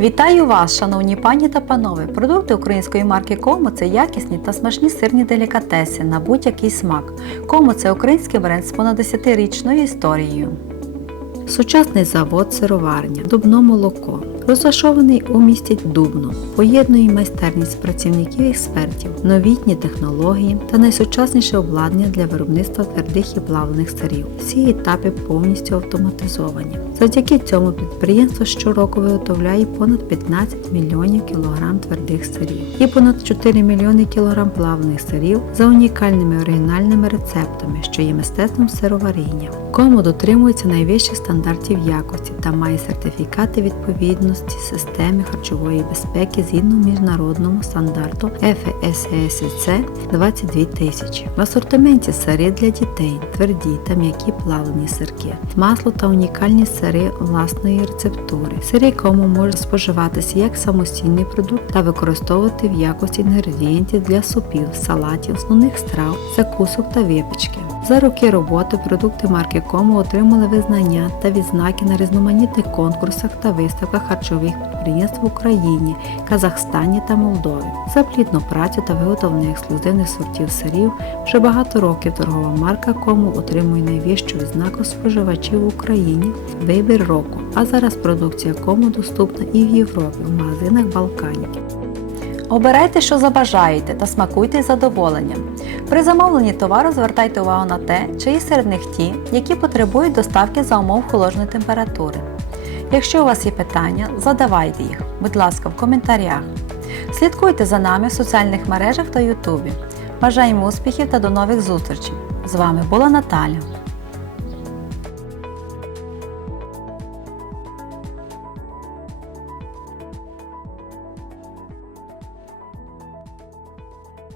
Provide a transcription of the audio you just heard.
Вітаю вас, шановні пані та панове! Продукти української марки Комо це якісні та смачні сирні делікатеси на будь-який смак. Комо це український бренд з понад 10-річною історією. Сучасний завод сироварня, дубно молоко, розташований у місті Дубно, поєднує майстерність працівників експертів, новітні технології та найсучасніше обладнання для виробництва твердих і плавлених сирів. Всі етапи повністю автоматизовані. Завдяки цьому підприємство щороку виготовляє понад 15 мільйонів кілограм твердих сирів і понад 4 мільйони кілограм плавлених сирів за унікальними оригінальними рецептами, що є мистецтвом сироваріння. Кому дотримується найвищих стандартів якості та має сертифікати відповідності системи харчової безпеки згідно міжнародному стандарту FSSC 22 тисячі. В асортименті сири для дітей, тверді та м'які плавлені сирки, масло та унікальні сири власної рецептури. Сири кому може споживатися як самостійний продукт та використовувати в якості інгредієнтів для супів, салатів, основних страв, закусок та випічки. За роки роботи продукти марки Комо отримали визнання та відзнаки на різноманітних конкурсах та виставках харчових підприємств в Україні, Казахстані та Молдові. За плідну працю та виготовлення ексклюзивних сортів сирів вже багато років торгова марка Комо отримує найвищу відзнаку споживачів в Україні Вибір року. А зараз продукція Комо доступна і в Європі в магазинах Балканів. Обирайте, що забажаєте, та смакуйте з задоволенням. При замовленні товару звертайте увагу на те, чи є серед них ті, які потребують доставки за умов холодної температури. Якщо у вас є питання, задавайте їх, будь ласка, в коментарях. Слідкуйте за нами в соціальних мережах та Ютубі. Бажаємо успіхів та до нових зустрічей! З вами була Наталя.